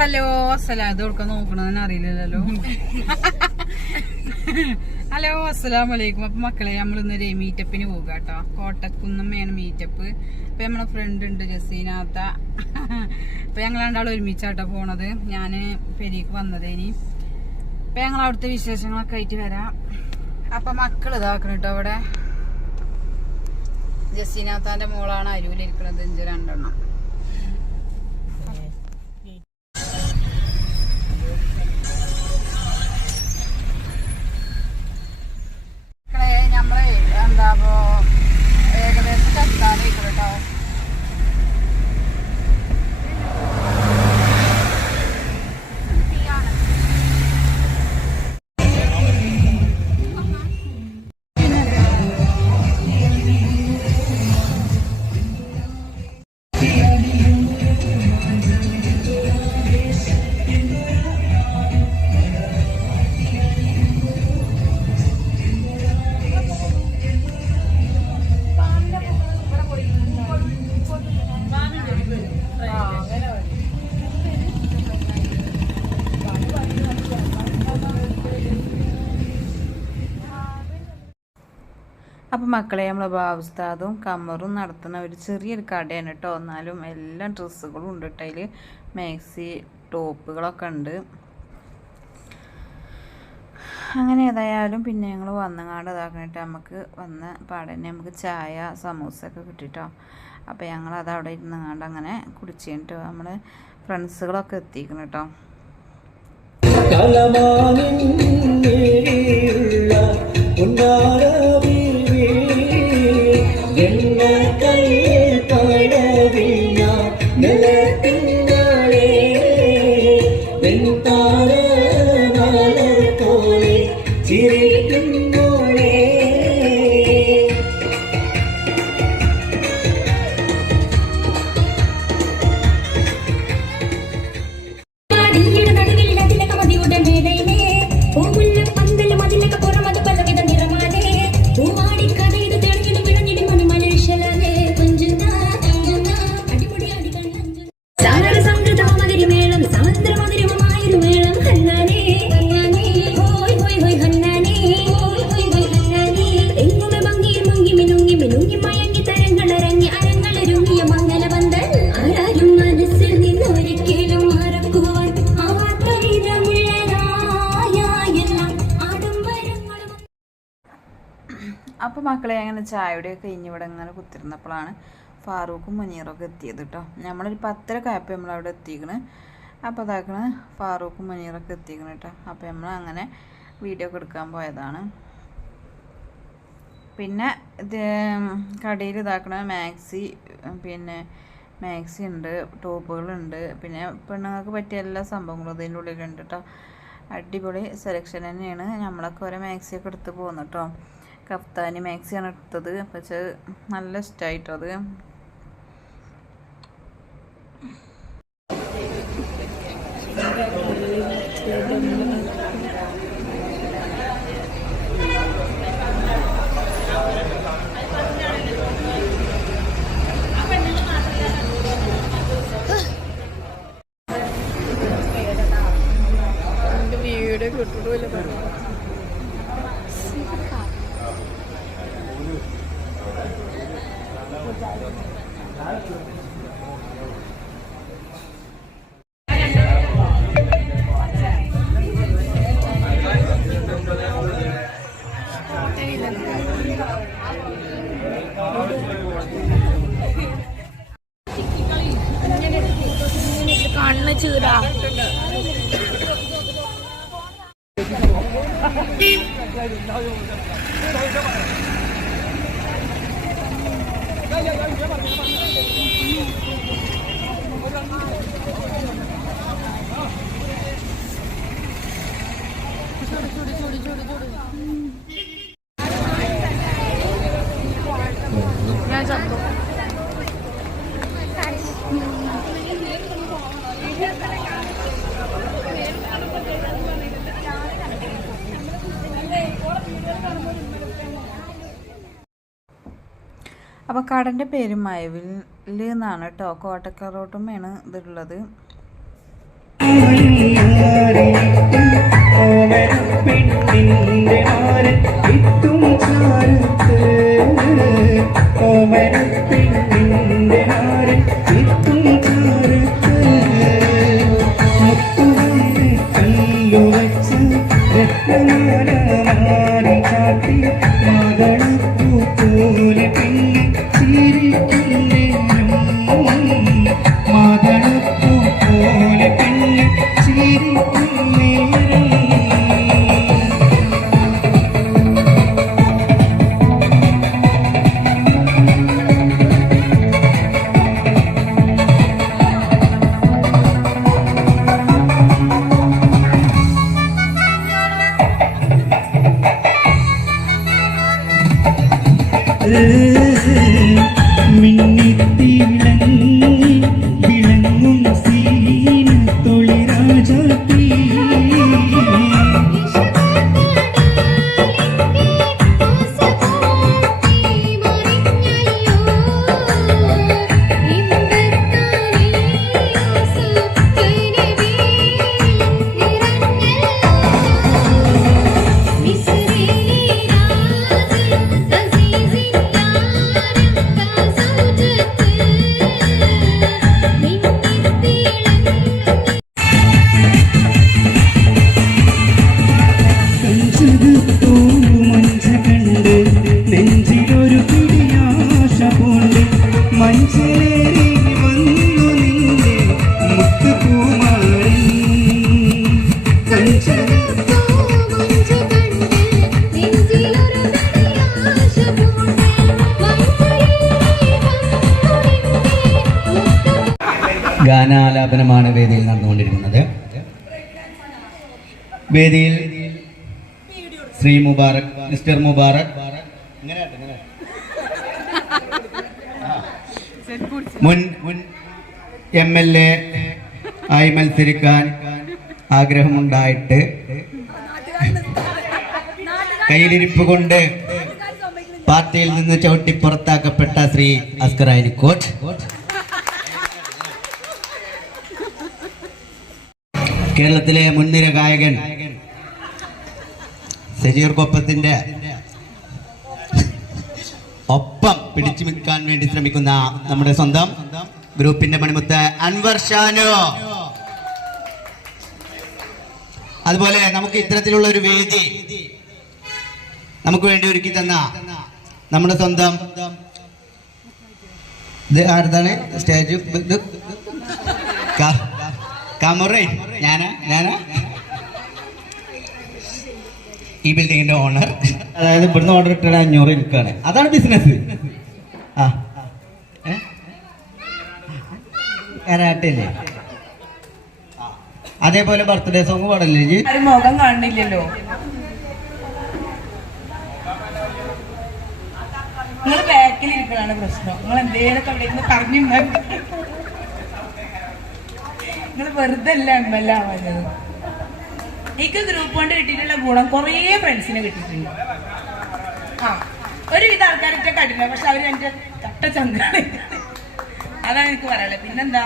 Hello അസ്സലാം ഇത് കൊടുക്കാൻ അറിയില്ലല്ലോ. ഹലോ അസ്സലാം വലൈക്കും അപ്പൊ മക്കളെ നമ്മൾ ഇന്നൊരു മീറ്റപ്പിന് പോകുക കേട്ടോ കോട്ടക്കുന്നമ്മയാണ് മീറ്റപ്പ് അപ്പൊ നമ്മളെ ഫ്രണ്ട് ഉണ്ട് ജസീനാത്ത. അപ്പൊ ഞങ്ങൾ രണ്ടാളും ഒരുമിച്ചാട്ടോ പോണത്. ഞാൻ പെരിക്ക് വന്നതേനി. അപ്പൊ ഞങ്ങൾ അവിടുത്തെ വിശേഷങ്ങളൊക്കെ ആയിട്ട് വരാം. അപ്പൊ മക്കൾ ഇതാക്കണം കേട്ടോ അവിടെ. ജസീനാത്താന്റെ മോളാണ് ഇരിക്കുന്നത് ഇഞ്ച് രണ്ടെണ്ണം. മക്കളെ നമ്മൾ ബാബുസ്താദും കമ്മറും നടത്തുന്ന ഒരു ചെറിയൊരു കടയാണ് കേട്ടോ എന്നാലും എല്ലാ ഡ്രസ്സുകളും ഉണ്ട് കേട്ടോ അതിൽ മാക്സി ടോപ്പുകളൊക്കെ ഉണ്ട്. അങ്ങനെ ഏതായാലും പിന്നെ ഞങ്ങൾ വന്നങ്ങാണ്ട് ഇതാക്കണിട്ട് നമുക്ക് വന്ന പാടന്നെ നമുക്ക് ചായ സമൂസൊക്കെ കിട്ടിട്ടോ. അപ്പോൾ ഞങ്ങൾ അത് അവിടെ ഇരുന്നങ്ങാണ്ട് അങ്ങനെ കുടിച്ചിട്ട് നമ്മൾ ഫ്രണ്ട്സുകളൊക്കെ എത്തിക്കണം കേട്ടോ കളമാനിന്നുള്ള ചായയുടെയൊക്കെ കഴിഞ്ഞ് ഇവിടെ ഇങ്ങനെ കുത്തിരുന്നപ്പോഴാണ് ഫാറൂഖും മുനീറൊക്കെ എത്തിയത് കേട്ടോ നമ്മളൊരു പത്തര കായപ്പോൾ നമ്മളവിടെ എത്തിക്കണ്. അപ്പോൾ അതാക്കണ് ഫാറൂഖും മുനീറൊക്കെ എത്തിക്കണ് കേട്ടോ അപ്പോൾ നമ്മൾ അങ്ങനെ വീഡിയോ ഒക്കെ എടുക്കാൻ പോയതാണ്. പിന്നെ ഇത് കടയിൽ ഇതാക്കണ മാക്സി പിന്നെ മാക്സി ഉണ്ട് ടോപ്പുകളുണ്ട്. പിന്നെ പെണ്ണുങ്ങൾക്ക് പറ്റിയ എല്ലാ സംഭവങ്ങളും ഇതിന്റെ ഉള്ളിലുണ്ട് കേട്ടോ അടിപൊളി സെലക്ഷൻ തന്നെയാണ്. നമ്മളൊക്കെ ഓരോ മാക്സിയൊക്കെ എടുത്ത് പോകുന്നു കേട്ടോ കഫ്താനി മാക്സിയാണ് എടുത്തത്. പക്ഷേ നല്ല 是的 അപ്പോൾ കടന്റെ പേര് മയവിൽ എന്നാണ് കേട്ടോ. കോട്ടക്കറോട്ടുമാണ് ഇതുള്ളത് ഓമനപ്പെണ്ണിന്റെ மின்னி വേദിയിൽ ശ്രീ മുബാറക് മിസ്റ്റർ മുബാറക്. മുൻ മുൻ എം എൽ എ ആയി മത്സരിക്കാൻ ആഗ്രഹമുണ്ടായിട്ട് കയ്യിലിരിപ്പ് കൊണ്ട് പാർട്ടിയിൽ നിന്ന് ചവിട്ടി പുറത്താക്കപ്പെട്ട ശ്രീ അസ്കർ അയനിക്കോട്ട് കേരളത്തിലെ മുൻനിര ഗായകൻ സജീർ കൊപ്പത്തിന്റെ ഒപ്പം പിടിച്ചു നിൽക്കാൻ വേണ്ടി ശ്രമിക്കുന്ന നമ്മുടെ സ്വന്തം ഗ്രൂപ്പിന്റെ മണിമുത്ത് അൻവർ ഷാനു. അതുപോലെ നമുക്ക് ഇത്തരത്തിലുള്ള ഒരു വേദി നമുക്ക് വേണ്ടി ഒരുക്കി തന്ന നമ്മുടെ സ്വന്തം ഇത് ആരുതാണ്? സ്റ്റേജ് കമുറേ. ഞാനാ? ഞാനാ? ഈ ബിൽഡിങ്ങിന്റെ ഓണർ. അതായത് ഇവിടുന്ന് ഓർഡർ ഇട്ട അഞ്ഞൂറ് ഇരിക്കുകയാണ്. അതാണ് ബിസിനസ് ആ? അതേപോലെ ബർത്ത്ഡേ സോങ് പാടല്ലേ മുഖം കാണുന്നില്ലല്ലോ. നിങ്ങൾ ബാക്കിൽ ഇരിക്കലാണ് പ്രശ്നം. നിങ്ങൾ എന്തേലൊക്കെ അവിടെ ഇരുന്ന് പറഞ്ഞു നിങ്ങൾ വെറുതെ അല്ല എം എൽ ആവുന്നത് എനിക്ക് ഗ്രൂപ്പ് കൊണ്ട് കിട്ടിയിട്ടുള്ള ഗുണം കുറേ ഫ്രണ്ട്സിനെ കിട്ടിയിട്ടുണ്ട്. ആ ഒരുവിധ ആൾക്കാരൊക്കെ കണ്ടില്ല പക്ഷെ അവർ എന്റെ കട്ട ചന്ദ്രാണ് അതാണ് എനിക്ക് പറയാനുള്ളത്. പിന്നെന്താ?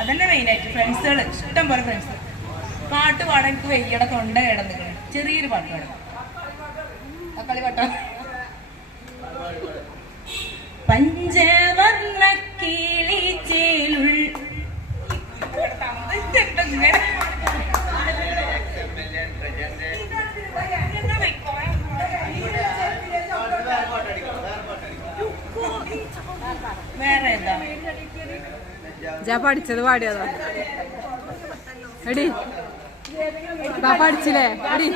അതന്നെ മെയിനായിട്ട് ഫ്രണ്ട്സുകൾ ഇഷ്ടം പോലെ ഫ്രണ്ട്സ് പാട്ട് പാടാൻ എനിക്ക് വെയ്യടെ തൊണ്ട കിടന്നിക്കണം ചെറിയൊരു പാട്ട് പാടാം. കളി പാട്ടോ? പഞ്ചവർണ കിളിച്ചേലുൾ ജാ പഠിച്ചത് പാടിയതാ. എടി ആ പഠിച്ചില്ലേ? എടി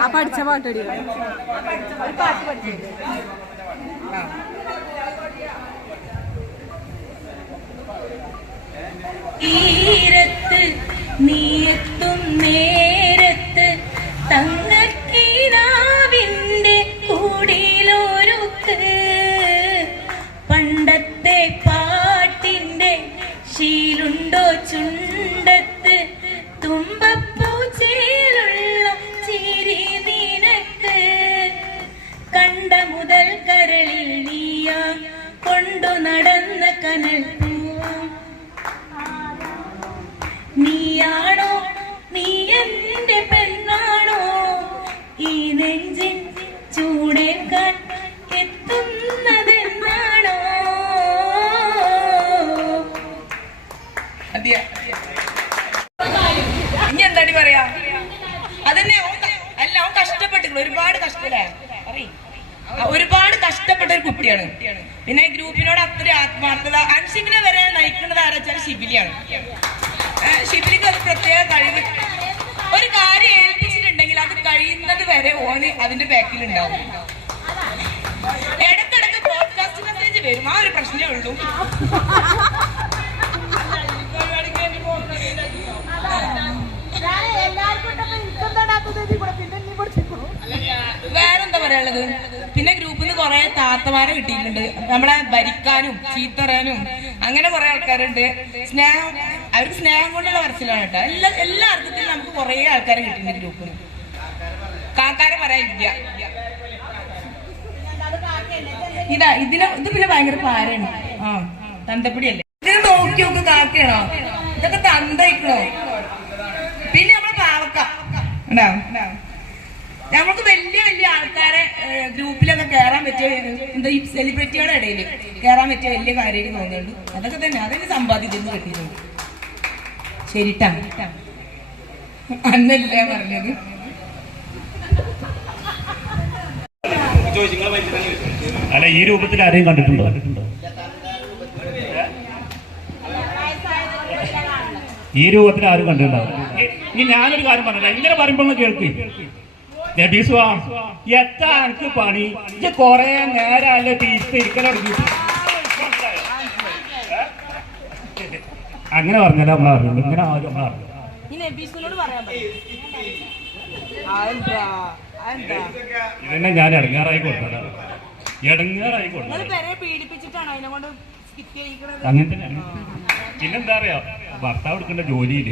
ആ പഠിച്ച പാട്ടെടി തീരത്ത് ഇതെന്റെ പെണ്ണാണോ? ഈ നെഞ്ചിൻ ചൂടേക്കാൻ എത്തുന്നതെന്നാണോ ഇനി എന്താടി പറയാ? അതന്നെ അല്ല അവൻ കഷ്ടപ്പെട്ടിട്ടുണ്ട് ഒരുപാട് കഷ്ടല്ലേ? പറയ്. ഒരുപാട് കഷ്ടപ്പെട്ട ഒരു കുട്ടിയാണ്. പിന്നെ ഗ്രൂപ്പിനോട് അത്ര ആത്മാർത്ഥത. അൻഷിബിനെ വരെ നയിക്കുന്നത് ആരാച്ചാൽ ശിബിലിയാണ്. ശിബിലിക്ക് ഒരു പ്രത്യേക കഴിവ് കഴിയുന്നത് വരെ ഓന് അതിന്റെ ബാക്കിൽ ഉണ്ടാവും ഇടക്കിടക്ക് പോഡ്കാസ്റ്റ് മെസ്സേജ് വരും. ആ ഒരു പ്രശ്നമേ ഉള്ളൂ. വേറെന്താ പറയാനുള്ളത്? പിന്നെ ഗ്രൂപ്പിൽ നിന്ന് കുറെ താത്തമാരെ കിട്ടിയിട്ടുണ്ട്. നമ്മളെ ഭരിക്കാനും ചീത്തറാനും അങ്ങനെ കുറെ ആൾക്കാരുണ്ട്. സ്നേഹം അവർക്ക് സ്നേഹം കൊണ്ടുള്ള പറച്ചിലാണ് കേട്ടോ. എല്ലാ എല്ലാ അർത്ഥത്തിലും നമുക്ക് കുറെ ആൾക്കാരെ കിട്ടിയിട്ടുണ്ട് ഗ്രൂപ്പിൽ കാക്കാരെ പറയാനില്ല. ഇതാ ഇതിന് ഇത് പിന്നെ ഭയങ്കര പാരാണ്. ആ തന്തപ്പിടിയല്ലേ? ഇതിന് നോക്കി നോക്ക് കാക്കയാണോ? ഇതൊക്കെ തന്തയിക്കണോ? പിന്നെ നമ്മൾ പാവക്ക. നമുക്ക് വലിയ വലിയ ആൾക്കാരെ ഗ്രൂപ്പിലൊക്കെ കയറാൻ പറ്റിയ എന്താ ഈ സെലിബ്രിറ്റികളുടെ ഇടയിൽ കയറാൻ പറ്റിയ വലിയ കാര്യമായിട്ട് തോന്നുന്നുണ്ട്. അതൊക്കെ തന്നെ. അതെന്നെ സമ്പാദിച്ചെന്ന് കിട്ടിയിട്ടുണ്ട്. ശരിട്ടാ. അന്നല്ലേ പറഞ്ഞത്. അല്ല ഈ രൂപത്തിൽ ആരെയും കണ്ടിട്ടുണ്ടോ? ഈ രൂപത്തിൽ ആരും കണ്ടിട്ടുണ്ടാവും ഇനി ഞാനൊരു കാര്യം പറഞ്ഞില്ല. ഇങ്ങനെ പറയുമ്പോൾ കേൾക്ക്. നബീസ്വാ എത്ര എനിക്ക് പണി. ഇത് കൊറേ നേരമല്ലേ ടീച്ചർ ഇരിക്കൽ തുടങ്ങിയിട്ട് അങ്ങനെ പറഞ്ഞാലേ നമ്മൾ അറിയുള്ളൂ. ഇങ്ങനെ ആരും നമ്മൾ അറിയില്ല. ഇതെന്നെ ഞാൻ ഇടങ്ങാറായി കൊടുത്തതാണ് ഇടങ്ങാറായി കൊടുത്തത്. അങ്ങനെ തന്നെയാണ് പിന്നെന്താ പറയാ ഭർത്താവ് എടുക്കേണ്ട ജോലിയിൽ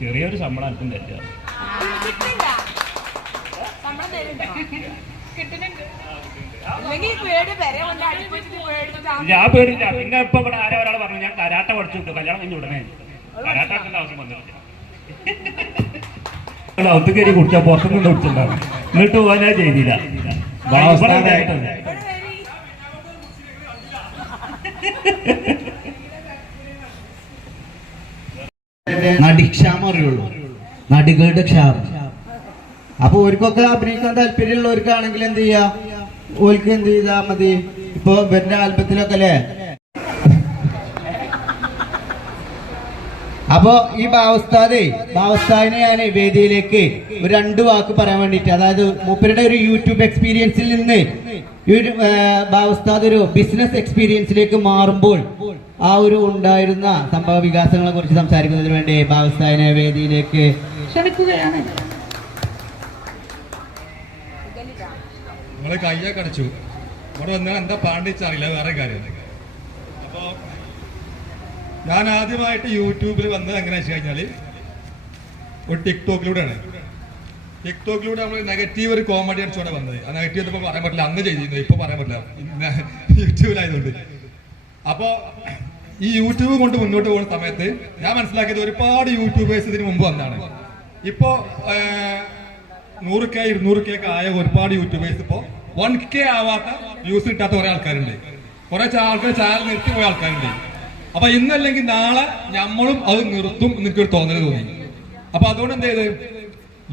ചെറിയൊരു ശമ്പളം അല്പം തരിക ഞാൻ പേടില്ല പിന്നെ ഇപ്പൊ ഇവിടെ ആരോ ഒരാൾ പറഞ്ഞു ഞാൻ കരാട്ട പഠിച്ചു വിട്ടു. കല്യാണം കഴിഞ്ഞ ഉടനെ. കരാട്ട ആവശ്യം വന്നിട്ടില്ല. ഒത്തുകേരി കുടിച്ചാൽ പുറത്തുനിന്ന് കുടിച്ചിട്ടുണ്ടാവും എന്നിട്ട് പോകാനാ ചെയ്തില്ല. നടിക്ഷാമം അറിയുള്ളൂ നടികളുടെ ക്ഷാമം. അപ്പൊ ഓർക്കൊക്കെ അഭിനയിക്കാൻ താല്പര്യമുള്ളവർക്കാണെങ്കിൽ എന്ത് ചെയ്യാ? ഓൽക്ക് എന്ത് ചെയ്താ മതി? ഇപ്പൊ ഇവരുടെ ആൽബത്തിലൊക്കെ അല്ലേ? അപ്പോ ഈ ഭാവസ്ഥാതെ ഭാവസ്ഥാദിനെ ഞാൻ വേദിയിലേക്ക് ഒരു രണ്ട് വാക്ക് പറയാൻ വേണ്ടിയിട്ട് അതായത് മൂപ്പരുടെ ഒരു യൂട്യൂബ് എക്സ്പീരിയൻസിൽ നിന്ന് ഈ ഒരു ഒരു ബിസിനസ് എക്സ്പീരിയൻസിലേക്ക് മാറുമ്പോൾ ആ ഒരു ഉണ്ടായിരുന്ന സംഭവ വികാസങ്ങളെ കുറിച്ച് സംസാരിക്കുന്നതിന് വേണ്ടി ഭാവസ്ഥാദിനെ വേദിയിലേക്ക് ക്ഷണിക്കുകയാണ്. നമ്മൾ കയ്യൊക്കെ അടച്ചു. അവിടെ വന്നാൽ എന്താ പാണ്ടിച്ചറിയില്ല വേറെ കാര്യം. ഞാൻ ആദ്യമായിട്ട് യൂട്യൂബിൽ വന്നത് എങ്ങനെയാ വെച്ച് കഴിഞ്ഞാൽ ഒരു ടിക്ടോക്കിലൂടെയാണ്. ടിക്ടോക്കിലൂടെ നമ്മൾ നെഗറ്റീവ് ഒരു കോമഡി അടിച്ചോടെ വന്നത്. ആ നെഗറ്റീവ് ഇപ്പൊ പറയാൻ പറ്റില്ല. അന്ന് ചെയ്തിരുന്നു. ഇപ്പൊ പറയാൻ പറ്റില്ല. യൂട്യൂബിലായതുകൊണ്ട് അപ്പോൾ ഈ യൂട്യൂബ് കൊണ്ട് മുന്നോട്ട് പോകുന്ന സമയത്ത് ഞാൻ മനസ്സിലാക്കിയത് ഒരുപാട് യൂട്യൂബേഴ്സ് ഇതിന് മുമ്പ് വന്നാണ്. ഇപ്പോ നൂറ് കെ ഇരുന്നൂറ് കെ ഒക്കെ ആയ ഒരുപാട് യൂട്യൂബേഴ്സ് ഇപ്പോ വൺ കെ ആവാത്ത വ്യൂസ് കിട്ടാത്ത കുറെ ആൾക്കാരുണ്ട്. കുറെ ആൾക്കാർ ചാനൽ നിർത്തി പോയ ആൾക്കാരുണ്ട്. അപ്പൊ ഇന്നല്ലെങ്കിൽ നാളെ നമ്മളും അത് നിർത്തും എനിക്കൊരു തോന്നൽ തോന്നി. അപ്പൊ അതുകൊണ്ട് എന്ത് ചെയ്ത്?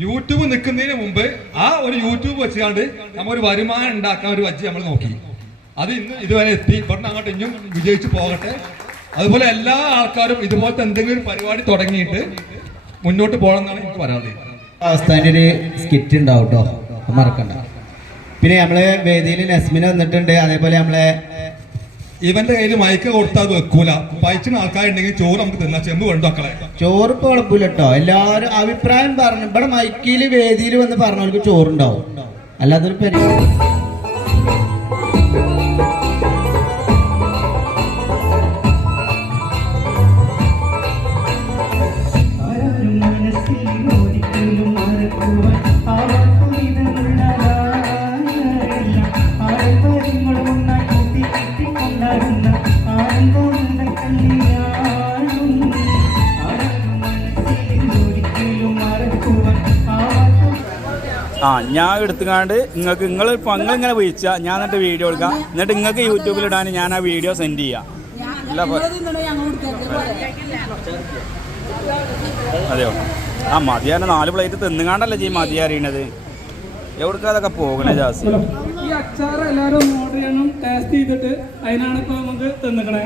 യൂട്യൂബ് നിൽക്കുന്നതിന് മുമ്പ് ആ ഒരു യൂട്യൂബ് വെച്ചുകൊണ്ട് നമ്മ ഒരു വരുമാനം ഉണ്ടാക്കാൻ ഒരു വജ്ജി നമ്മൾ നോക്കി. അത് ഇന്ന് ഇതുവരെ എത്തി. ഇവിടുന്ന് അങ്ങോട്ട് ഇനിയും വിജയിച്ചു പോകട്ടെ. അതുപോലെ എല്ലാ ആൾക്കാരും ഇതുപോലത്തെ എന്തെങ്കിലും പരിപാടി തുടങ്ങിയിട്ട് മുന്നോട്ട് പോകണം എന്നാണ് എനിക്ക് ഒരു സ്കിറ്റ് ഉണ്ടാവും കേട്ടോ മറക്കണ്ട. പിന്നെ നമ്മൾ വേദിയിൽ നസ്മിന വന്നിട്ടുണ്ട്. അതേപോലെ നമ്മളെ ഇവന്റെ കയ്യിൽ മയക്ക കൊടുത്താൽ വെക്കൂല. പയച്ചിന് ആൾക്കാരുണ്ടെങ്കിൽ ചോറ് നമുക്ക് തിന്നാ. ചെമ്പ് വേണ്ട മക്കളെ. കുഴപ്പമില്ല കേട്ടോ എല്ലാവരും അഭിപ്രായം പറഞ്ഞു ഇവിടെ മൈക്കിൽ വേദിയിൽ വന്ന് പറഞ്ഞവർക്ക് ചോറുണ്ടാവും. അല്ലാതൊരു പരിപാടി ഞാൻ എടുത്തുകാണ്ട് നിങ്ങൾക്ക് നിങ്ങൾ ഇപ്പം നിങ്ങൾ ഇങ്ങനെ വിളിച്ചാൽ ഞാൻ എന്നിട്ട് വീഡിയോ എടുക്കാം. എന്നിട്ട് നിങ്ങൾക്ക് യൂട്യൂബിൽ ഇടാൻ ഞാൻ ആ വീഡിയോ സെൻഡ് ചെയ്യാം. അല്ല അതെയോ? ആ മതിയാനെ നാല് പ്ലേറ്റ് തിന്നുകാണ്ടല്ലേ ചെയ്യും മതി അറിയണത്. എവിടേക്കാ അതൊക്കെ പോകണേ ജാസി? ഈ അച്ചാർ എല്ലാവരും ഓർഡർ ചെയ്യണം ടേസ്റ്റ് ചെയ്തിട്ട് അതിനാണ് ഇപ്പൊ നമുക്ക് തിന്നിക്കണേ.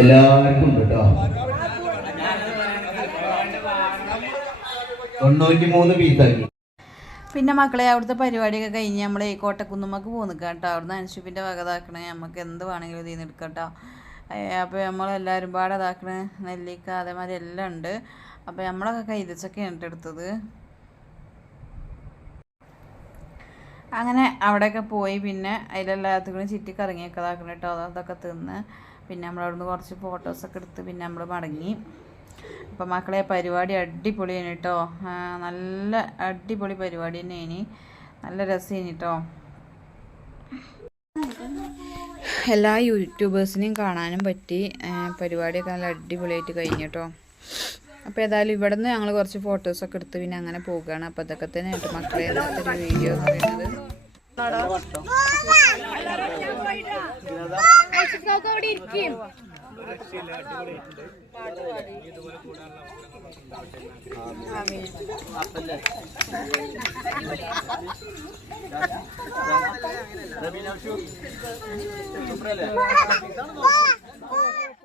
എല്ലാവർക്കും ഉണ്ട് കേട്ടോ. തൊണ്ണൂറ്റി മൂന്ന് പീസാക്കി പിന്നെ മക്കളെ അവിടുത്തെ പരിപാടിയൊക്കെ കഴിഞ്ഞ് നമ്മൾ ഈ കോട്ടക്കുന്നുമ്മക്ക് പോന്ന് കേട്ടോ. അവിടുന്ന് അനുഷുപ്പിന്റെ വക ഇതാക്കണേ നമുക്ക് എന്ത് വേണമെങ്കിലും ഇതിൽ നിന്ന് എടുക്കാം കേട്ടോ. അപ്പോൾ നമ്മളെല്ലാവരും പാടെ ഇതാക്കണേ. നെല്ലിക്ക അതേമാതിരി എല്ലാം ഉണ്ട്. അപ്പോൾ നമ്മളൊക്കെ കൈതച്ചൊക്കെയാണ് കേട്ടോ എടുത്തത്. അങ്ങനെ അവിടെയൊക്കെ പോയി പിന്നെ അതിലെല്ലാത്തിനും ചുറ്റി കറങ്ങിയൊക്കെ ഇതാക്കണം കേട്ടോ അതൊക്കെ തിന്ന്. പിന്നെ നമ്മൾ അവിടുന്ന് കുറച്ച് ഫോട്ടോസൊക്കെ എടുത്ത് പിന്നെ നമ്മൾ മടങ്ങി. അപ്പം മക്കളെ പരിപാടി അടിപൊളിയാണ് കേട്ടോ. നല്ല അടിപൊളി പരിപാടി തന്നെ ഇനി നല്ല രസമാണ് കേട്ടോ എല്ലാ യൂട്യൂബേഴ്സിനെയും കാണാനും പറ്റി. പരിപാടിയൊക്കെ നല്ല അടിപൊളിയായിട്ട് കഴിഞ്ഞു കേട്ടോ അപ്പോൾ ഏതായാലും ഇവിടെ നിന്ന് ഞങ്ങൾ കുറച്ച് ഫോട്ടോസൊക്കെ എടുത്ത് പിന്നെ അങ്ങനെ പോവുകയാണ്. അപ്പോൾ അതൊക്കെ തന്നെ കേട്ടോ മക്കളെ ഒരു വീഡിയോ എന്ന് പറയുന്നത്. ആ